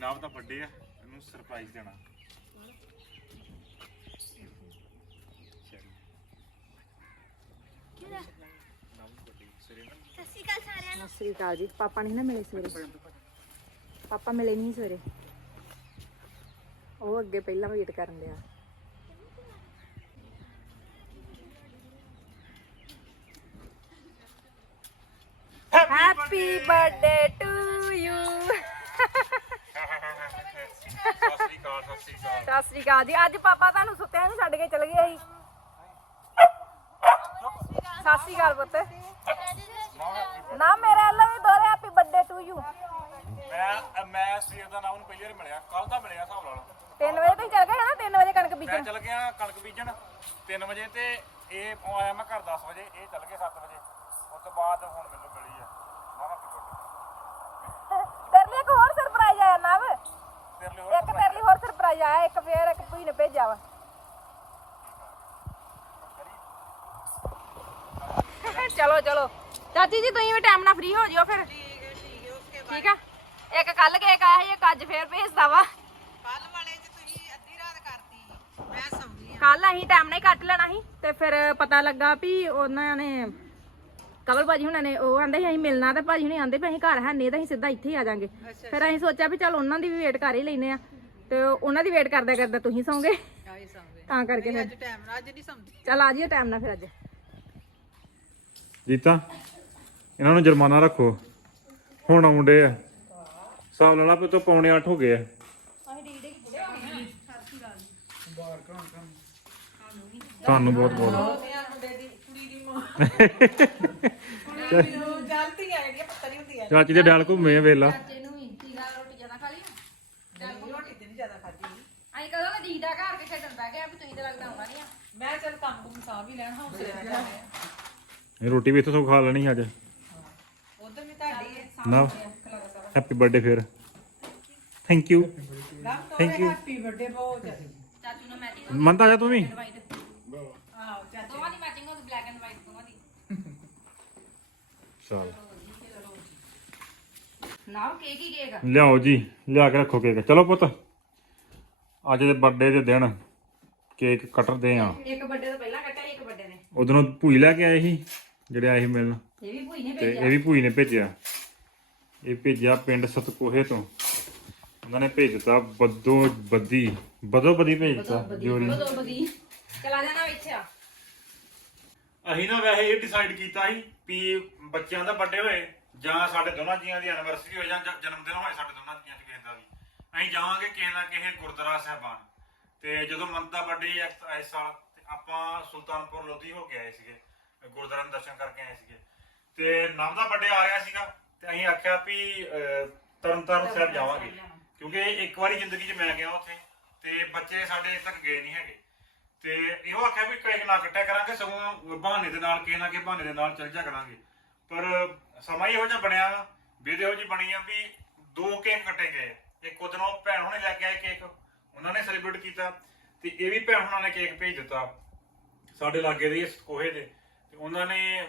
ਨਵ ਦਾ ਬਰਥਡੇ ਆ ਇਹਨੂੰ ਸਰਪ੍ਰਾਈਜ਼ ਦੇਣਾ। ਸਵੇਰੇ ਨਾ ਸਤਿ ਸ਼੍ਰੀ ਅਕਾਲ ਸਾਰਿਆਂ ਨੂੰ। ਸਤਿ ਸ੍ਰੀ ਅਕਾਲ ਜੀ। ਪਾਪਾ ਨਹੀਂ ਨਾ ਮਿਲੇ ਸਵੇਰੇ। ਪਾਪਾ ਮਿਲੇ ਨਹੀਂ ਸਵੇਰੇ। ਉਹ ਅੱਗੇ ਪਹਿਲਾਂ ਵੇਟ ਕਰਨ ਲਿਆ happy birthday to you Sat Sri Akal Sat Sri Akal Sat Sri ਅਕਾਲ ਜੀ। ਅੱਜ ਪਾਪਾ ਤੁਹਾਨੂੰ ਸੁੱਤਿਆਂ ਨੂੰ ਛੱਡ ਕੇ ਚਲੇ ਗਏ ਸੀ। ਸਤਿ ਸ੍ਰੀ ਅਕਾਲ ਪੁੱਤ। ਨਾ ਮੇਰਾ ਅੱਲਾ ਵੀ ਦੋਰੇ ਹੈਪੀ ਬਰਥਡੇ ਟੂ ਯੂ ਮੈਂ ਮੈਂ ਸਵੇਰ ਦਾ ਨਾਮ ਨੂੰ ਪਹਿਲੀ ਵਾਰ ਮਿਲਿਆ। ਕੱਲ ਦਾ ਮਿਲਿਆ ਹਿਸਾਬ ਨਾਲ। 3 ਵਜੇ ਤੱਕ ਚਲ ਗਏ ਨਾ 3 ਵਜੇ ਕਣਕ ਮੈਂ ਬੀਜਣ ਚਲ ਗਿਆ ਕਣਕ ਬੀਜਣ। 3 ਵਜੇ ਤੇ ਇਹ ਆਇਆ ਮੈਂ ਘਰ 10 ਵਜੇ ਇਹ ਚਲ ਗਏ 7 ਵਜੇ। ਉਸ ਤੋਂ ਬਾਅਦ ਹੁਣ ਮੈਨੂੰ ਮਿਲੀ ਆ ਮਾਮਾ ਕੀ ਬੋਲ ਤੇਰੇ ਲਈ ਇੱਕ ਹੋਰ ਸਰਪ੍ਰਾਈਜ਼ ਆਇਆ ਨਵ। ਤੇਰੇ ਲਈ ਹੋਰ ਇੱਕ ਤੇਰੇ ਲਈ ਹੋਰ ਸਰਪ੍ਰਾਈਜ਼ ਆਇਆ ਇੱਕ ਫੇਰ ਇੱਕ ਭੂਈ ਨੇ ਭੇਜਿਆ ਵਾ। ਚਲੋ ਚਲੋ। ਚਾਚੀ ਜੀ ਤੁਸੀਂ ਵੀ ਟਾਈਮ ਨਾਲ ਫ੍ਰੀ ਹੋ ਜਿਓ ਫਿਰ। ਠੀਕ ਆ? ਇੱਕ ਕੱਲ ਕੇਕ ਆਇਆ ਸੀ ਇੱਕ ਅੱਜ ਫੇਰ ਭੇਜਦਾ ਵਾ। ਕੱਲ ਵਾਲੇ ਚ ਤੁਸੀਂ ਅੱਧੀ ਰਾਤ ਕਰਤੀ। ਮੈਂ ਸੌਂਦੀ ਆ। ਕੱਲ ਅਸੀਂ ਟਾਈਮ ਨਾਲ ਹੀ ਕੱਟ ਲੈਣਾ ਸੀ ਤੇ ਫਿਰ ਪਤਾ ਲੱਗਾ ਵੀ ਉਹਨਾਂ ਨੇ ਕਵਲ ਭਾਜੀ ਹੁਣਾਂ ਨੇ ਉਹ ਆਂਦੇ ਸੀ ਅਸੀਂ ਮਿਲਣਾ ਤੇ ਭਾਜੀ ਹੁਣੇ ਆਂਦੇ ਵੀ ਅਸੀਂ ਘਰ ਹੈ ਨਹੀਂ ਤਾਂ ਅਸੀਂ ਸਿੱਧਾ ਇੱਥੇ ਹੀ ਆ ਜਾਾਂਗੇ। ਫਿਰ ਅਸੀਂ ਸੋਚਿਆ ਵੀ ਚੱਲ ਉਹਨਾਂ ਦੀ ਵੀ ਵੇਟ ਕਰ ਹੀ ਲੈਨੇ ਆ। ਤੇ ਉਹਨਾਂ ਦੀ ਵੇਟ ਕਰਦੇ ਕਰਦੇ ਤੁਸੀਂ ਸੌਂਗੇ। ਆਈ ਤਾਂ ਕਰਕੇ ਫਿਰ। ਅੱਜ ਟਾਈਮ ਨਾਲ ਅੱਜ ਨਹੀਂ ਸੌਂਦੀ। ਚੱਲ ਆ ਜਿਓ ਟਾਈਮ ਨਾਲ ਫਿਰ ਅੱਜ। ਜੀਤਾ ਇਹਨਾਂ ਨੂੰ ਜੁਰਮਾਨਾ ਰੱਖੋ। ਹੁਣ ਆਉਂਦੇ ਆ। ਹਿਸਾਬ ਲਾ ਲਾ ਵੀ ਤੋਂ ਪੌਣੇ 8 ਹੋ ਗਏ ਆ। ਤੁਹਾਨੂੰ ਬਹੁਤ ਬਹੁਤ। ਆ ਪਤਾ ਨਹੀਂ ਹੁੰਦੀ ਆ ਚਾਚੀ ਦੇ ਡਾਲ ਘੁੰਮੇ ਆ ਵੇਲਾ। ਵੀ ਰੋਟੀ ਜ਼ਿਆਦਾ ਖਾ ਲਈ? ਰੋਟੀ ਤੇ ਨਹੀਂ ਜ਼ਿਆਦਾ ਖਾਦੀ ਅਸੀਂ ਕਦੋਂ ਦਾ ਦੀਦਾ ਘਰ ਕੇ ਖੇਡਣ ਬਹਿ ਗਿਆ ਵੀ ਤੁਸੀਂ ਤਾਂ ਲੱਗਦਾ ਆਉਣਾ ਨਹੀਂ ਆ। ਮੈਂ ਚੱਲ ਕੰਮ ਕੁਮ ਸਾਹ ਵੀ ਲੈਣ ਹੌਸਲੇ ਨਾਲ ਜਾਣੇ ਆ। ਇਹ ਰੋਟੀ ਵੀ ਇੱਥੋਂ ਖਾ ਲੈਣੀ ਅੱਜ। ਉਧਰ ਵੀ ਤੁਹਾਡੀ ਹੈ ਨਾ। ਹੈਪੀ ਬਰਥਡੇ ਫਿਰ। Thank you Thank you. Happy birthday ਬਹੁਤ ਚਾਚੂ ਮੰਨਤਾ ਜਾ ਤੂੰ ਵੀ? ਆਹੋ ਚਾਚੀ। ਦੋਵਾਂ ਦੀ ਚਲ। ਨਾ ਕੇਕ ਹੀ ਕੇਕ ਲਿਆਓ ਜੀ ਲਿਆ ਕੇ ਰੱਖੋ ਕੇਕ। ਚਲੋ ਪੁੱਤ ਅੱਜ ਦੇ ਬਰਥਡੇ ਦੇ ਦਿਨ ਕੇਕ ਕੱਟਦੇ ਆ। ਇੱਕ ਵੱਡੇ ਤੋਂ ਪਹਿਲਾਂ ਕੱਟਿਆ ਇੱਕ ਵੱਡੇ ਨੇ। ਉਧਰੋਂ ਭੂਈ ਲੈ ਕੇ ਆਏ ਸੀ ਜਿਹੜੇ ਆਏ ਸੀ ਮਿਲਣ। ਇਹ ਵੀ ਭੂਈ ਨੇ ਤੇ ਇਹ ਵੀ ਭੂਈ ਨੇ ਭੇਜਿਆ। ਇਹ ਭੇਜਿਆ ਪਿੰਡ ਸਤਕੋਹੇ ਤੋਂ। ਉਹਨਾਂ ਨੇ ਭੇਜ ਦਿੱਤਾ ਬੱਦੋ ਬੱਦੀ ਬਦੋ ਬਦੀ ਭੇਜ ਦਿੱਤਾ ਜੋਰੀ ਬਦੋ ਬਦੀ ਚਲਾ ਜਾਣਾ ਇੱਥੇ ਆ। ਅਸੀਂ ਨਾ ਵੈਸੇ ਇਹ ਡਿਸਾਈਡ ਕੀਤਾ ਸੀ ਵੀ ਬੱਚਿਆਂ ਦਾ ਬਰਥਡੇ ਹੋਏ ਜਾਂ ਸਾਡੇ ਦੋਨਾਂ ਜੀਆਂ ਦੀ ਐਨੀਵਰਸਰੀ ਹੋਏ ਜਾਂ ਜ- ਜਨਮ ਦਿਨ ਹੋਏ ਸਾਡੇ ਦੋਨਾਂ ਜੀਆਂ ਚ ਕਿਸੇ ਦਾ ਵੀ। ਅਸੀਂ ਜਾਵਾਂਗੇ ਕਿਸੇ ਨਾ ਕਿਸੇ ਗੁਰਦੁਆਰਾ ਸਾਹਿਬਾਨ। ਤੇ ਜਦੋਂ ਮੰਤ ਦਾ ਬਰਥਡੇ ਇਸ ਸਾਲ ਤੇ ਆਪਾਂ ਸੁਲਤਾਨਪੁਰ ਲੋਧੀ ਹੋ ਕੇ ਆਏ ਸੀਗੇ ਗੁਰਦੁਆਰਾ ਦੇ ਦਰਸ਼ਨ ਕਰਕੇ ਆਏ ਸੀਗੇ। ਤੇ ਨਵ ਦਾ ਬਰਥਡੇ ਆ ਰਿਹਾ ਸੀਗਾ ਤੇ ਅਸੀਂ ਆਖਿਆ ਵੀ ਅਹ, ਤਰਨਤਾਰਨ ਸਾਹਿਬ ਜਾਵਾਂਗੇ। ਕਿਉਂਕਿ ਇੱਕ ਵਾਰੀ ਜ਼ਿੰਦਗੀ 'ਚ ਮੈਂ ਗਿਆ ਉੱਥੇ ਤੇ ਬੱਚੇ ਸਾਡੇ ਤੱਕ ਗਏ ਨਹੀਂ ਹੈਗੇ। ਤੇ ਇਹੋ ਆਖਿਆ ਵੀ ਕੇਕ ਨਾ ਕੱਟਿਆ ਕਰਾਂਗੇ ਸਗੋਂ ਬਹਾਨੇ ਦੇ ਨਾਲ ਕਿਸੇ ਨਾ ਕਿਸੇ ਬਹਾਨੇ ਦੇ ਨਾਲ ਚੱਲ ਜਾ ਕਰਾਂਗੇ। ਪਰ ਸਮਾਂ ਹੀ ਇਹੋ ਜਿਹਾ ਬਣਿਆ ਵਾ, ਵਿਧ ਇਹੋ ਜਿਹੀ ਬਣੀ ਆ ਵੀ ਦੋ ਕੇਕ ਕੱਟੇ ਗਏ। ਇੱਕ ਉਦੋਂ ਭੈਣ ਹੁਣੇ ਲੈ ਕੇ ਆਏ ਕੇਕ ਉਹਨਾਂ ਨੇ ਸੈਲੀਬ੍ਰੇਟ ਕੀਤਾ ਤੇ ਇਹ ਵੀ ਭੈਣ ਹੁਣਾਂ ਨੇ ਕੇਕ ਭੇਜ ਦਿੱਤਾ। ਸਾਡੇ ਲਾਗੇ ਦੇ ਇਸ ਕੋਹੇ ਦੇ ਤੇ ਉਹਨਾਂ ਨੇ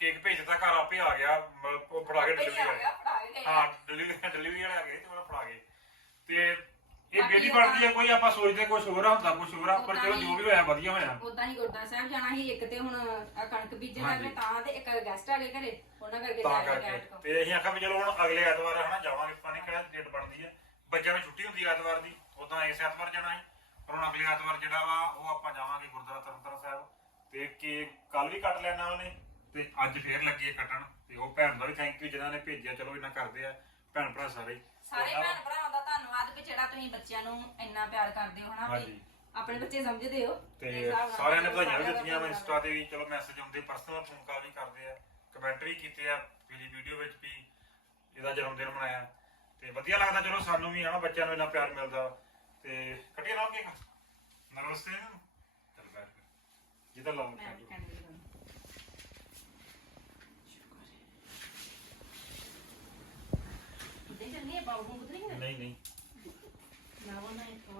ਕੇਕ ਭੇਜ ਦਿੱਤਾ ਘਰ ਆਪੇ ਆ ਗਿਆ ਉਹ ਫੜਾ ਕੇ ਡਿਲੀਵਰੀ ਵਾਲੇ। ਹਾਂ ਡਿਲੀਵਰੀ ਡਿਲੀਵਰੀ ਵਾਲੇ ਆ ਗਏ ਤੇ ਉਹਨਾਂ ਫੜਾ ਗਏ। ਤੇ ਇਹ ਬੇਟੀ ਬਣਦੀ ਆ ਕੋਈ ਆਪਾਂ ਸੋਚਦੇ ਕੁਝ ਹੋਰ ਆ ਹੁੰਦਾ ਕੁਝ ਹੋਰ ਆ ਪਰ ਚਲੋ ਜੋ ਵੀ ਹੋਇਆ ਵਧੀਆ ਹੋਇਆ। ਉਦਾਂ ਹੀ ਗੁਰਦੁਆਰਾ ਸਾਹਿਬ ਜਾਣਾ ਸੀ ਇੱਕ ਤੇ ਹੁਣ ਆਹ ਕਣਕ ਬੀਜਣ ਹਾਂਜੀ। ਲੱਗੇ ਤਾਂ ਤੇ ਇੱਕ ਗੈਸਟ ਆ ਗਏ ਘਰੇ ਉਹਨਾਂ ਕਰਕੇ ਤਾਂ ਜਾ ਕਰਕੇ। ਕੇ ਤੇ ਅਸੀਂ ਆਖਿਆ ਵੀ ਚਲੋ ਹੁਣ ਅਗਲੇ ਐਤਵਾਰ ਹਨਾ ਜਾਵਾਂਗੇ ਪਾਣੀ ਕਿਹੜਾ ਡੇਟ ਬਣਦੀ ਹੈ ਬੱਚਿਆਂ ਨੂੰ ਛੁੱਟੀ ਹੁੰਦੀ ਹੈ ਐਤਵਾਰ ਦੀ ਉਦਾਂ ਇਸ ਐਤਵਾਰ ਜਾਣਾ ਹੈ ਪਰ ਹੁਣ ਅਗਲੇ ਐਤਵਾਰ ਜਿਹੜਾ ਵਾ ਉਹ ਆਪਾਂ ਜਾਵਾਂਗੇ ਗੁਰਦੁਆਰਾ ਤਰਨਤਾਰਨ ਸਾਹਿਬ। ਤੇ ਕਿ ਕੱਲ ਵੀ ਕੱਟ ਲੈਣਾ ਉਹਨੇ ਤੇ ਅੱਜ ਫੇਰ ਲੱਗੇ ਕੱਟਣ। ਤੇ ਉਹ ਭੈਣ ਦਾ ਵੀ ਥੈਂਕ ਯੂ ਜਿਨ੍ਹਾਂ ਨੇ ਭੇਜਿਆ ਚਲੋ ਇਹਨਾਂ ਕਰਦੇ ਆ ਭੈਣ ਭਰਾ ਸਾਰੇ। ਹੀ। ਸਾਰੇ ਤੇ ਭੈਣ ਧੰਨਵਾਦ ਵੀ ਜਿਹੜਾ ਤੁਸੀਂ ਬੱਚਿਆਂ ਨੂੰ ਇੰਨਾ ਪਿਆਰ ਕਰਦੇ ਹੋ ਹਨਾ ਹਾਂਜੀ। ਆਪਣੇ ਬੱਚੇ ਸਮਝਦੇ ਹੋ। ਤੇ ਇਸ ਹਿਸਾਬ ਨਾਲ ਸਾਰਿਆਂ ਨੇ ਵਧਾਈਆਂ ਵੀ ਸਾਰਿਆਂ ਦਿੱਤੀਆਂ ਵਾ। ਇੰਸਟਾ ਤੇ ਵੀ ਚਲੋ ਮੈਸੇਜ ਆਉਂਦੇ ਪਰਸਨਲ ਫੋਨ ਕਾਲ ਵੀ ਕਰਦੇ ਆ ਕਮੈਂਟ ਵੀ ਕੀਤੇ ਆ ਪਿਛਲੀ ਵੀਡੀਓ ਵਿੱਚ ਵੀ ਇਹਦਾ ਜਨਮ ਦਿਨ ਮਨਾਇਆ। ਤੇ ਵਧੀਆ ਲੱਗਦਾ ਚਲੋ ਸਾਨੂੰ ਵੀ ਹਨਾ ਬੱਚਿਆਂ ਨੂੰ ਇੰਨਾ ਪਿਆਰ ਮਿਲਦਾ। ਤੇ ਲਾਓ ਕੇਕ? ਨਰਵਸ ਤੇ ਚੱਲ ਬੈਠ ਜਿੱਦਾਂ ਮੈਂ ਵੀ ਕਹਿੰਦੀ ਹਾਂ। ਹੈ ਕਿ ਨਹੀਂ ਨਹੀਂ।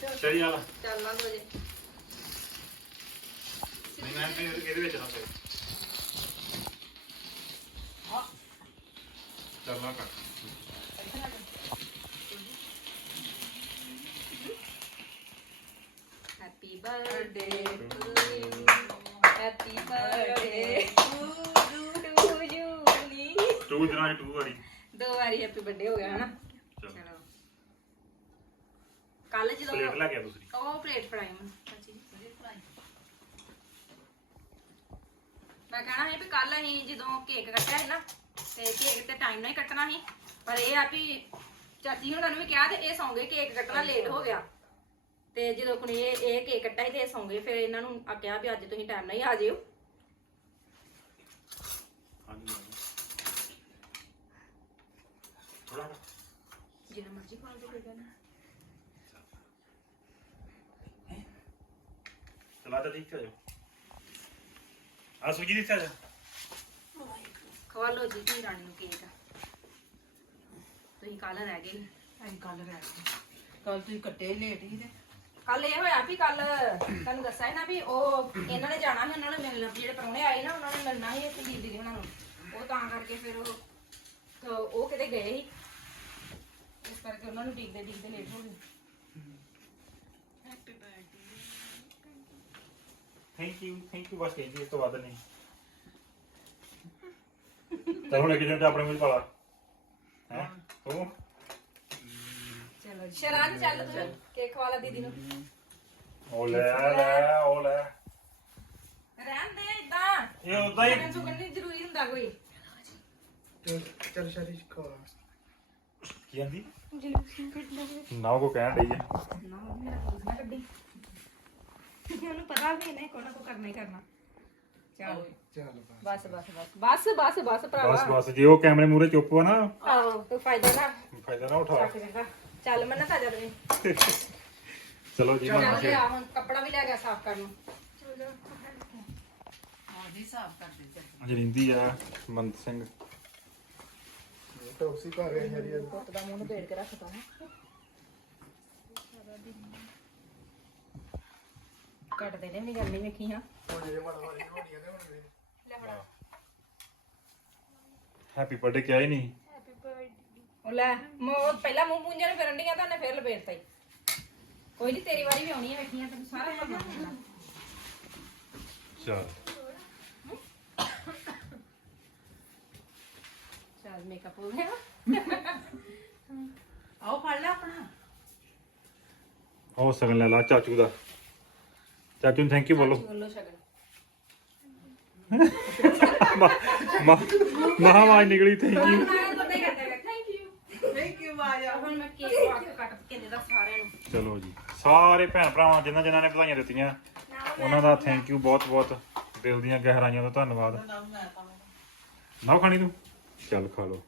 ਨਾ ਦੋ ਜੇ ਨਹੀਂ ਮੈਂ ਤੇ ਇਹਦੇ ਵਿੱਚ ਨਾ ਪਏ ਚੱਲ ਨਾ ਕਰ। Happy birthday to you happy birthday to you ਨੀ ਟੂ ਦਿਨਾਂ ਚ ਟੂ ਵਾਰੀ। ਦੋ ਵਾਰੀ ਹੈਪੀ ਬਰਥਡੇ ਹੋ ਗਿਆ ਹਨਾ? ਕੱਲ ਜਦੋਂ ਪਲੇਟ ਲੈ ਗਿਆ ਦੂਸਰੀ। ਉਹ ਪਲੇਟ ਫੜਾਈ ਮੈਂ। ਚਾਚੀ ਮੈਂ ਕਹਿਣਾ ਸੀ ਵੀ ਕੱਲ ਅਸੀਂ ਜਦੋਂ ਕੇਕ ਕੱਟਿਆ ਸੀ ਨਾ ਤੇ ਕੇਕ ਤੇ ਟਾਈਮ ਨਾਲ ਹੀ ਕੱਟਣਾ ਸੀ। ਪਰ ਇਹ ਆ ਵੀ ਚਾਚੀ ਹੁਣਾਂ ਨੂੰ ਵੀ ਕਿਹਾ ਤੇ ਇਹ ਸੌਂਗੇ ਕੇਕ ਕੱਟਣਾ ਲੇਟ ਹੋ ਗਿਆ। ਤੇ ਜਦੋਂ ਕੁਣੀ ਇਹ ਇਹ ਕੇਕ ਕੱਟਿਆ ਸੀ ਤੇ ਇਹ ਸੌਂਗੇ ਫਿਰ ਇਹਨਾਂ ਨੂੰ ਆ ਕਿਹਾ ਵੀ ਅੱਜ ਤੁਸੀਂ ਟਾਈਮ ਨਾਲ ਹੀ ਆ ਜਿਓ। ਥੋੜਾ ਜਿੰਨਾ ਮਰਜ਼ੀ ਖਾ ਲਓ ਕੋਈ ਗੱਲ ਨਹੀਂ ਚਲਾ ਤਾਂ ਠੀਕ ਆ ਜਾ ਆ ਸੁਜੀ ਦਿੱਤਾ ਜਾ ਖਵਾ ਲਓ ਜੀ ਧੀ ਰਾਣੀ ਨੂੰ ਕੇਕ ਤੁਸੀਂ ਕੱਲ ਰਹਿ ਗਏ ਅਸੀਂ ਕੱਲ ਰਹਿ ਗਏ। ਕੱਲ ਤੁਸੀਂ ਕੱਟੇ ਲੇਟ ਹੀ ਤੇ। ਕੱਲ ਇਹ ਹੋਇਆ ਵੀ ਕੱਲ ਤੁਹਾਨੂੰ ਦੱਸਿਆ ਸੀ ਨਾ ਵੀ ਉਹ ਇਹਨਾਂ ਨੇ ਜਾਣਾ ਸੀ ਉਹਨਾਂ ਨੇ ਮਿਲਣਾ। ਜਿਹੜੇ ਪਰੌਣੇ ਆਏ ਨਾ ਉਹਨਾਂ ਨੇ ਮਿਲਣਾ ਸੀ ਇਸ ਦੀਦੀ ਦੀ ਉਹਨਾਂ ਨੂੰ। ਉਹ ਤਾਂ ਕਰਕੇ ਫਿਰ ਉਹ ਤਾਂ ਉਹ ਕਿਤੇ ਗਏ ਸੀ। ਇਸ ਕਰਕੇ ਉਹਨਾਂ ਨੂੰ ਟਿਕਦੇ ਟਿਕਦੇ ਲੇਟ ਹੋ ਗਏ। ਥੈਂਕ ਯੂ ਥੈਂਕ ਯੂ ਬਸ ਕਹਿੰਦੀ ਇਸ ਤੋਂ ਵੱਧ ਨਹੀਂ। ਤਾਂ ਹੁਣ ਇੱਕ ਜਣ ਤੇ ਆਪਣੇ ਮੂੰਹ 'ਚ ਪਾਲਾ ਹੈ? ਤੂੰ ਚਲੋ ਸ਼ਰਾਨ ਚੱਲ ਤੂੰ ਕੇਕ ਵਾਲਾ ਦੀਦੀ ਨੂੰ। ਉਹ ਲੈ। ਲੈ ਉਹ ਲੈ ਰਹਿਣ ਦੇ ਇਦਾਂ ਇਹ ਉਦਾਂ ਹੀ ਕਰਨ ਸੁਕਣ ਨਹੀਂ ਜ਼ਰੂਰੀ ਹੁੰਦਾ ਕੋਈ। ਚੱਲ ਸ਼ਰੀ ਕੋ ਕੀ ਆਂਦੀ? ਨਾ ਕੋ ਕਹਿਣ ਡਈ ਹੈ ਨਾ ਮੇਰਾ ਕੁਝ ਨਾ ਕੱਢੀ। ਉਹਨੂੰ ਪਤਾ ਵੀ ਇਹਨੇ ਕੋਣਾ ਕੋ ਕਰਨਾ ਹੀ ਕਰਨਾ। ਚਲ। ਚੱਲ ਬਸ ਬਸ ਬਸ। ਬਸ ਬਸ ਬਸ। ਬਸ ਭਰਾਵਾ। ਬਸ ਜੇ ਉਹ ਕੈਮਰੇ ਮੂਰੇ ਚੁੱਪ ਵਾ ਨਾ। ਆਹੋ ਤੂੰ ਫਾਇਦਾ ਨਾ। ਫਾਇਦਾ ਨਾ ਉਠਾ। ਚੱਲ ਮੈਂ ਨਾ ਖਾ ਜਾ ਤੂੰ ਚਲੋ ਜੀ ਚੱਲ ਮਾਂ ਲਿਆ ਹੁਣ ਕੱਪੜਾ ਵੀ ਲੈ ਗਿਆ ਸਾਫ਼ ਕਰਨ ਨੂੰ। ਆਦੀ ਸਾਫ਼ ਕਰ ਦੇ ਚੱਲ ਜਰਿੰਦੀ ਆ ਮੰਤ ਸਿੰਘ। ਟੌਕਸੀ ਪਾ ਗਿਆ ਸ਼ਰੀ ਪੁੱਤ ਦਾ ਮੂੰਹ ਨੂੰ ਭੇੜ ਕੇ ਰੱਖਤਾ ਹੈ ਕੱਟਦੇ ਨੇ ਵੀ ਗੱਲ ਨਹੀਂ ਵੇਖੀ ਹਾਂ ਹੁਣ ਜਿਹੜੇ ਮਨ ਵਾਲੀ ਹੋਣੀ ਆ। ਤੇ ਹੁਣ ਵੇਖ। ਲੈ ਫੜਾ ਹੈਪੀ ਬਰਥਡੇ ਕਿਹਾ ਹੀ ਨਹੀਂ। ਉਹ ਲੈ ਮੋ ਪਹਿਲਾਂ ਮੂੰਹ ਪੂੰਝਣ ਫਿਰਨ ਡੀਆਂ ਤਾਂ ਉਹਨੇ ਫੇਰ ਲਪੇਟਤਾ ਹੀ। ਕੋਈ ਨਹੀਂ ਤੇਰੀ ਵਾਰੀ ਵੀ ਆਉਣੀ ਹੈ ਵੇਖੀਆਂ ਤੈਨੂੰ ਸਾਰਾ ਕੰਮ ਆਉਣਾ ਚਲ। ਚੱਲ ਮੇਕਅਪ ਹੋ ਗਿਆ। ਆਓ ਫੜ ਲੈ ਆਪਣਾ। ਉਹ ਸਗਨ ਲੈ ਲਾ ਚਾਚੂ ਦਾ। ਚਾਚੂ ਨੂੰ ਥੈਂਕ ਯੂ ਬੋਲੋ। ਬੋਲੋ ਸ਼ਗਨ। ਮਹਾ ਆਵਾਜ਼ ਨਿਕਲੀ ਥੈਂਕ ਯੂ ਚਲੋ ਜੀ। ਸਾਰੇ ਭੈਣ ਭਰਾਵਾਂ ਜਿਨ੍ਹਾਂ ਜਿਨ੍ਹਾਂ ਨੇ ਵਧਾਈਆਂ ਦਿੱਤੀਆਂ ਉਹਨਾਂ ਦਾ ਥੈਂਕ ਯੂ ਬਹੁਤ ਬਹੁਤ। ਦਿਲ ਦੀਆਂ ਗਹਿਰਾਈਆਂ ਤੋਂ ਧੰਨਵਾਦ। ਨਾ ਖਾਣੀ ਤੂੰ? ਚੱਲ ਖਾ ਲੋ